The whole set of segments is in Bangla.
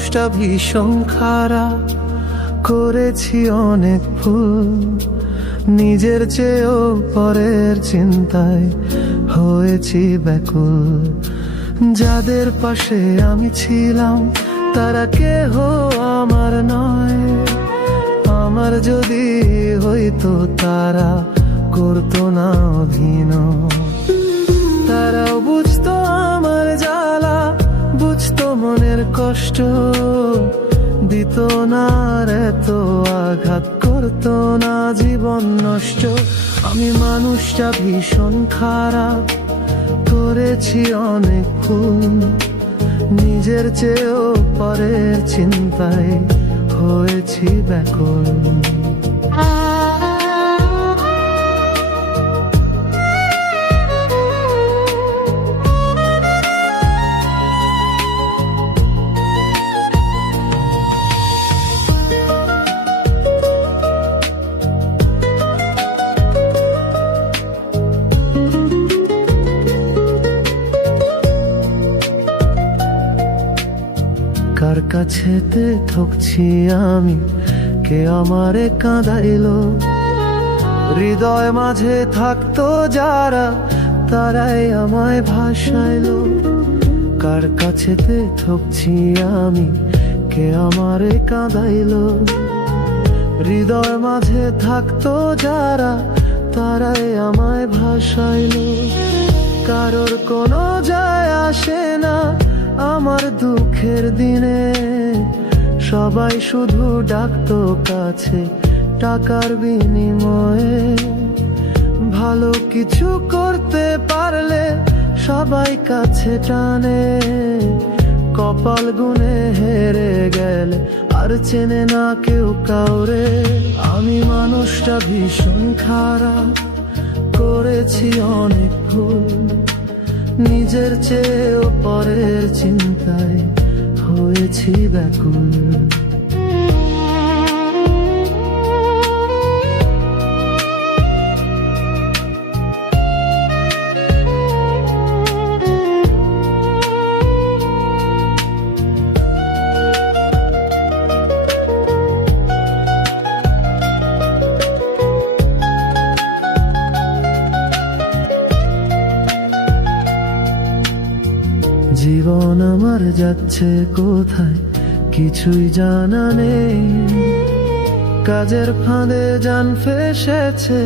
মানুষটা ভীষণ খারাপ, করেছি অনেক ভুল, নিজের চেয়েও পরের চিন্তায় হয়েছি ব্যাকুল। যাদের পাশে আমি ছিলাম তারা কেহ আমার নয়, আমার যদি হইতো তারা করতো না অভিনয়। তারাও বুঝতো আমার জ্বালা, বুঝতো মনের কষ্ট, দিত না আর এত আঘাত, করতো না জীবন নষ্ট। আমি মানুষটা ভীষণ খারাপ, করেছি অনেক ভুল, নিজের চেয়েও পরের চিন্তায় হয়েছি ব্যাকুল। কার কাছেতে ঠকছি আমি, কে আমারে কাঁদাইলো, হৃদয় মাঝে থাকতো যারা তারাই আমায় ভাসাইলো। কার কাছেতে ঠকছি আমি, কে আমারে কাঁদাইলো, হৃদয় মাঝে থাকতো যারা তারাই আমায় ভাসাইলো। কারোর কোনো যায় আসে না আমার দুঃখের দিনে, সবাই শুধু ডাকতো কাছে টাকার বিনিময়ে। ভালো কিছু করতে পারলে সবাই কাছে টানে, কপাল গুনে হেরে গেলে আর চেনে না কেউ কাউরে। আমি মানুষটা ভীষণ খারাপ, করেছি অনেক ভুল, নিজের চেয়েও পরের চিন্তায় হয়েছি ব্যাকুল। জীবন আমার যাচ্ছে কোথায় কিছুই জানা নেই, কাজের ফাঁদে জান ফেসেছে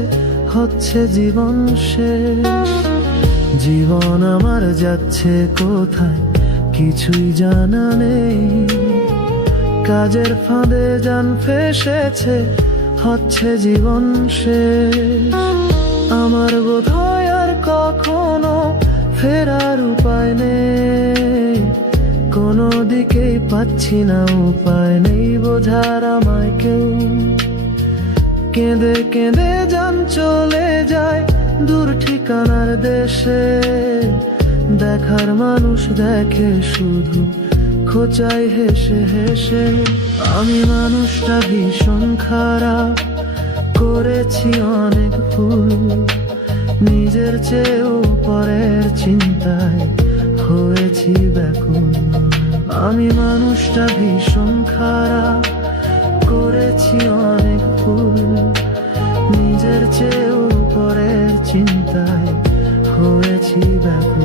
হচ্ছে জীবন শেষ। জীবন আমার যাচ্ছে কোথায় কিছুই জানা নেই, কাজের ফাঁদে জান ফেসেছে হচ্ছে জীবন শেষ। আমার বোধহয় আর কখনো ফেরার উপায় নেই, কোনো দিকেই পাচ্ছি না উপায় নেই বোঝার আমায় কেউ। কেঁদে কেঁদে জান চলে যায় দূর ঠিকানার দেশে, দেখার মানুষ দেখে শুধু খোঁচাই হেসে হেসে। আমি মানুষটা ভীষণ খারাপ, করেছি অনেক ভুল, নিজের চেয়েও পরের চিন্তায় হয়েছি ব্যাকুল। আমি মানুষটা ভীষণ খারাপ, করেছি অনেক ভুল, নিজের চেয়েও পরের চিন্তায় হয়েছি ব্যাকুল।